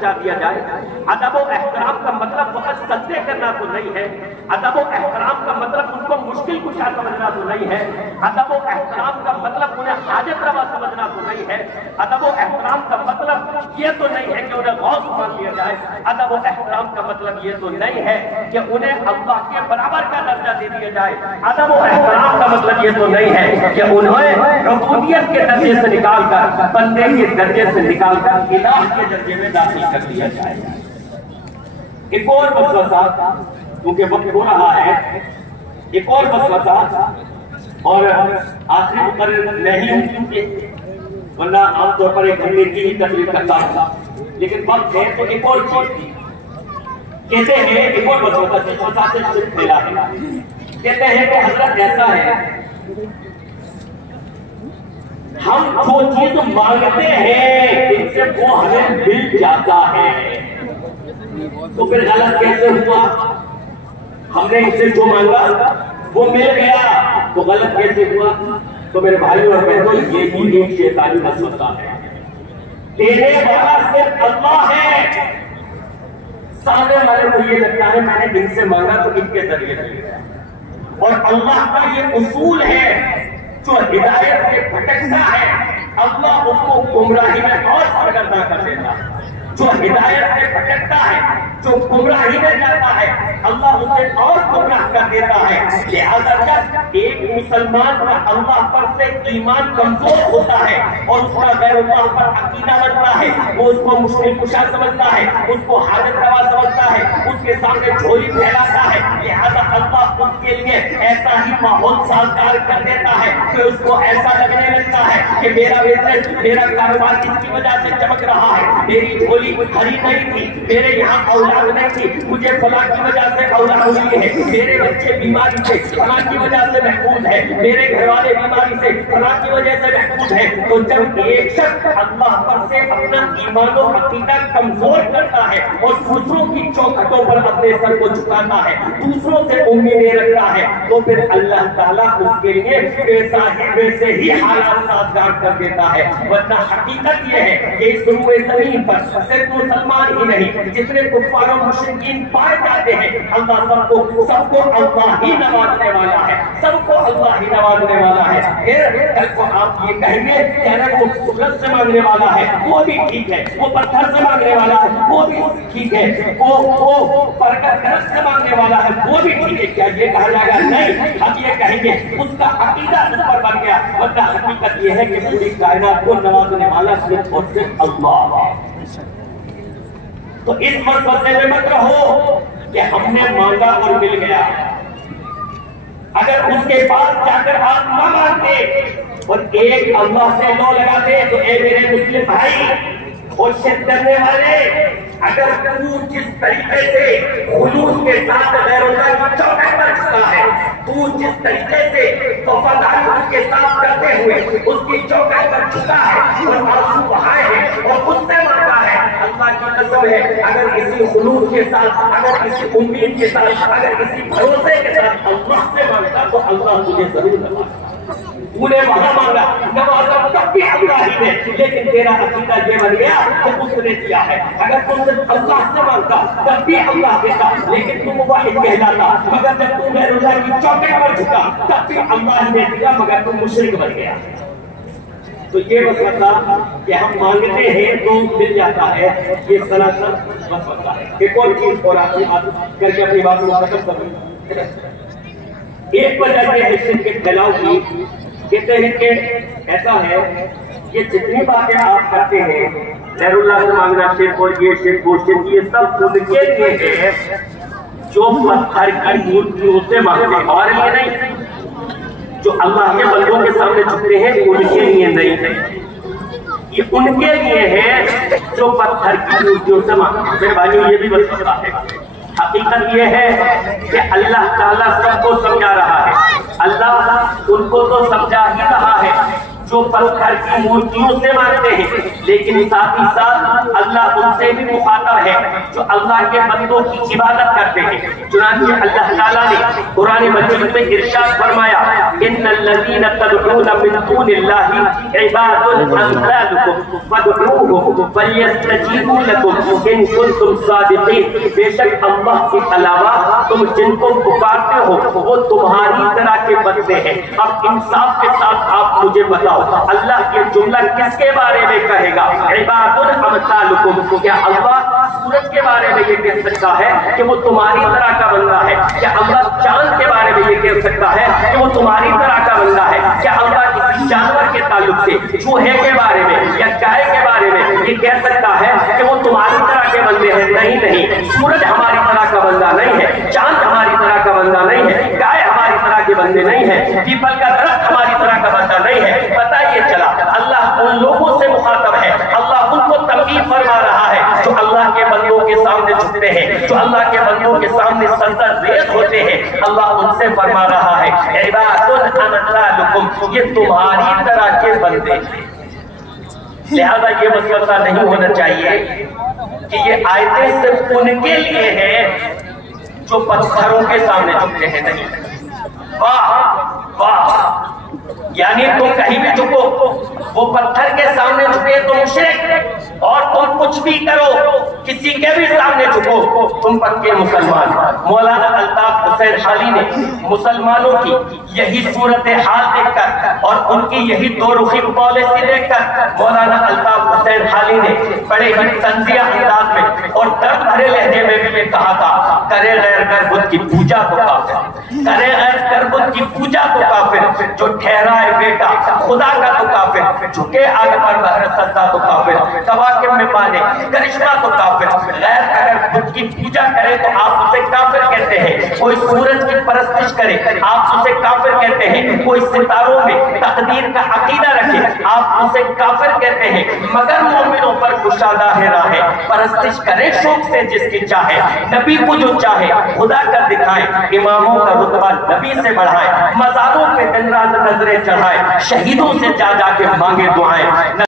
دیا جائے. ادب و احترام کا مطلب فقط سجدے کرنا تو نہیں ہے. ادب و احترام کا مطلب ان کو مشکل کشا سمجھنا تو نہیں ہے. ادب و احترام کا مطلب انہیں حاجت روا سمجھنا تو نہیں ہے. ادب و احترام کا مطلب یہ تو نہیں ہے کہ انہیں غوث مان لیا جائے. ادب و احترام کا مطلب یہ تو نہیں ہے کہ انہیں اللہ کے برابر کا درجہ دے دیا جائے. ادب و احترام کا مطلب یہ تو نہیں ہے کہ انہیں عبودیت کے درجے سے نکال کر بندے کے درجے سے نکال کر الہ کے درجے میں داخل کر دیا جائے. ایک اور مسئلہ تھا کیونکہ وقت ہو رہا ہے. ایک اور مسئلہ تھا اور آخری مقرر نہیں ہوں کیونکہ ورنہ عام طور پر ایک گھنٹے کی ہی تقریر کرتا تھا لیکن وقت ہے تو ایک اور چیز تھی. کہتے ہیں ایک اور مسئلہ تھا جس مسئلہ سے شرک ملا ہے. کہتے ہیں کہ حضرت ایسا ہے ہم جو چیز مانگتے ہیں ان سے وہ ہمیں مل جاتا ہے تو پھر غلط کیسے ہوا؟ ہم نے اس سے جو مانگا وہ مل گیا تو غلط کیسے ہوا؟ تو میرے بھائیوں اور بہنوں یہ بھی ایک شیطانی وسوسہ ہے. دینے والا صرف اللہ ہے. سامنے والے کو یہ لگتا ہے میں نے ان سے مانگا تو ان کے ذریعے دیا. اور اللہ کا یہ اصول ہے جو ہدایت سے بھٹکتا ہے اللہ اس کو گمراہی میں اور سرگرداں کر دیتا ہے. جو ہدایت سے بھٹکتا ہے جو گمراہی میں جاتا ہے اللہ اسے اور گمراہ کر دیتا ہے. لہذا جب ایک مسلمان کا اللہ پر سے ایمان کمزور ہوتا ہے اور اس کا غیر اللہ پر عقیدہ بنتا ہے وہ اس کو مشکل کشا سمجھتا ہے اس کو حاجت روا سمجھتا ہے اس کے سامنے جھولی پھیلاتا ہے. لہذا اللہ اس کے لیے ایسا ہی ماحول سازگار کر دیتا ہے کہ اس کو ایسا لگنے لگتا ہے کہ میرا بزنس میرا کاروبار اس کی وجہ سے چمک رہا ہے. میری جھولی ہری نہیں تھی میرے یہاں اولاد نہیں تھی مجھے فلاں کی وجہ سے اولاد ہوئی ہے. میرے بچے بیماری سے فلاں کی وجہ سے محفوظ ہے. میرے گھر والے بیماری سے فلاں کی وجہ سے محفوظ ہے. تو جب ایک شخص اللہ پر سے اپنا ایمان و عقیدہ کمزور کرتا ہے اور دوسروں کی چوکھٹوں پر اپنے سر کو جھکاتا ہے دوسروں سے امیدیں رکھتا ہے تو پھر اللہ تعالیٰ اس کے لیے ویسے ہی حالات سازگار کر دیتا ہے. ورنہ حقیقت یہ ہے کہ اس روئے زمین پر صرف مسلمان ہی نہیں جتنے کفار و مشرکین پائے جاتے ہیں اللہ سب کو اللہ ہی نوازنے والا ہے. سب کو اللہ ہی نوازنے والا ہے. پھر کل کو آپ یہ کہیں گے کہ وہ سورج سے مانگنے والا ہے وہ بھی ٹھیک ہے. وہ پتھر سے مانگنے والا ہے وہ بھی ٹھیک ہے. وہ برکت درخت سے مانگنے والا ہے وہ بھی ٹھیک ہے. کیا یہ کہا جائے گا؟ نہیں. ہم یہ کہیں گے اس کا عقیدہ اس پر بن گیا. ورنہ حقیقت یہ ہے کہ پوری کائنات کو نوازنے والا صرف اور صرف اللہ ہے. تو اس مسئلے میں مت رہو کہ ہم نے مانگا اور مل گیا. اگر اس کے پاس جا کر آپ نہ مانگتے اور ایک اللہ سے لو لگاتے تو اے میرے مسلم بھائی اور شرک کرنے والے اگر تو جس طریقے سے خلوص کے ساتھ غیر اللہ کی چوکھٹ پر چکا ہے تو جس طریقے سے وفاداری اس کے ساتھ کرتے ہوئے اس کی چوکھٹ پر چکا ہے اور آنسو بہائے ہیں اور اس سے مانگا ہے اللہ کی قسم ہے اگر کسی خلوص کے ساتھ اگر کسی امید کے ساتھ اگر کسی بھروسے کے ساتھ اللہ سے مانگتا تو اللہ تجھے ضرور نوازے. تو نے وہاں مانگا نوازا تب بھی اللہ ہی نے لیکن تیرا عقیدہ یہ بن گیا کہ اس نے دیا ہے. اگر تم صرف اللہ سے مانگتا تب بھی اللہ دیتا لیکن تم واحد کہلاتا. مگر جب تم غیر اللہ کی چوکھٹ پر جھکا تب بھی اللہ ہی نے دیا مگر تم مشرک بن گیا. تو یہ مسئلہ تھا کہ ہم مانگتے ہیں تو مل جاتا ہے. یہ سلاسل مسئلہ ہے. ایک اور چیز اور آپ کی بات کر کے اپنی بات کو ختم کروں. ایک وجہ یہ ہے شرک کے پھیلاؤ کی. کہتے ہیں کہ ایسا ہے یہ جتنی باتیں آپ کرتے ہیں غیر اللہ سے مانگنا شرک اور یہ شرک وہ شرک یہ سب ان کے لیے ہے جو پتھر کی مورتیوں سے مانگتے ہیں اور یہ نہیں. جو اللہ کے بندوں کے سامنے جھکتے ہیں ان کے لیے نہیں ہے. یہ ان کے لیے ہے جو پتھر کی مورتیوں سے مانگتے ہیں. میرے بھائیوں یہ بھی مسئلہ ہے. حقیقت یہ ہے کہ اللہ تعالیٰ سب کو سمجھا رہا ہے. اللہ ان کو تو سمجھا ہی رہا ہے جو پتھر کی مورتیوں سے مانتے ہیں، لیکن ساتھ ہی ساتھ اللہ ان سے بھی مخاطب ہے جو اللہ کے بندوں کی عبادت کرتے ہیں۔ چنانچہ اللہ تعالیٰ نے قرآن مجید میں ارشاد فرمایا ان الذین تدعون من دون اللہ عباد امثالکم فادعوهم فلیستجیبوا لکم ان کنتم صادقین۔ بے شک اللہ کے علاوہ تم جن کو پکارتے ہو وہ تمہاری طرح کے بندے ہیں۔ اب انصاف کے ساتھ آپ مجھے بتاؤ اللہ یہ جملہ کس کے بارے میں کہے گا؟ عباد امثالکم۔ کیا اللہ سورج کے بارے میں یہ کہہ سکتا ہے کہ وہ تمہاری طرح کا بندہ ہے؟ کیا اللہ چاند کے بارے میں یہ کہہ سکتا ہے کہ وہ تمہاری طرح کا بندہ ہے؟ کیا اللہ کسی جانور کے تعلق سے چوہے کے بارے میں یا گائے کے بارے میں یہ کہہ سکتا ہے کہ وہ تمہاری طرح کے بندے ہیں؟ نہیں، سورج ہماری طرح کا بندہ نہیں ہے، چاند ہماری طرح کا بندہ نہیں ہے، گائے ہماری طرح کے بندے نہیں ہیں، پیپل کا درخت ہماری طرح کا بندہ نہیں ہے۔ پتہ یہ چلا اللہ ان لوگوں سے مخاطب ہے، اللہ ان کو تنبیہ فرما رہا ہے جو اللہ کے بندوں کے سامنے جھکتے ہیں، جو اللہ کے بندوں کے سامنے سجدہ ریز ہوتے ہیں۔ اللہ ان سے فرما رہا ہے عباد امثالکم، یہ تمہاری طرح کے بندے ہیں۔ لہذا یہ وسوسہ نہیں ہونا چاہیے کہ یہ آیتیں صرف ان کے لیے ہیں جو پتھروں کے سامنے جھکتے ہیں۔ نہیں، واہ، یعنی تم کہیں بھی جھکو، وہ پتھر کے سامنے جھکے تو مشرک، اور تم کچھ بھی کرو کسی کے بھی سامنے جھکو تم پکے مسلمان۔ مولانا الطاف حسین حالی نے مسلمانوں کی یہی صورتحال دیکھ کر اور ان کی یہی دو رخی پالیسی دیکھ کر مولانا الطاف حسین حالی نے بڑے ہی تنزیہ انداز میں اور درد بھرے لہجے میں بھی یہ کہا تھا کرے غیر کر بت کی پوجا کو کافر، کرے غیر کر بت کی پوجا کو کافر، جو ٹھہرائے بیٹا خدا کا تو کافر، جھکے آگ پر بہر سجدہ تو کافر، کواکب میں مانے کرشمہ تو کافر۔ غیر اگر بت کی پوجا کرے تو آپ اسے کافر کہتے ہیں، کوئی سورج کی پرستش کرے آپ اسے کافر کہتے ہیں، کوئی ستاروں میں تقدیر کا عقیدہ رکھے آپ اسے کافر کہتے ہیں، مگر مومنوں پر کشادہ ہے راہ، پرستش کرے شوق سے جس کی چاہے، نبی کو جو چاہے خدا کر دکھائے، اماموں کا رتبہ نبی سے بڑھائے، مزاروں پہ دن رات نظریں چڑھائے، شہیدوں سے جا جا کے مانگے دعائیں۔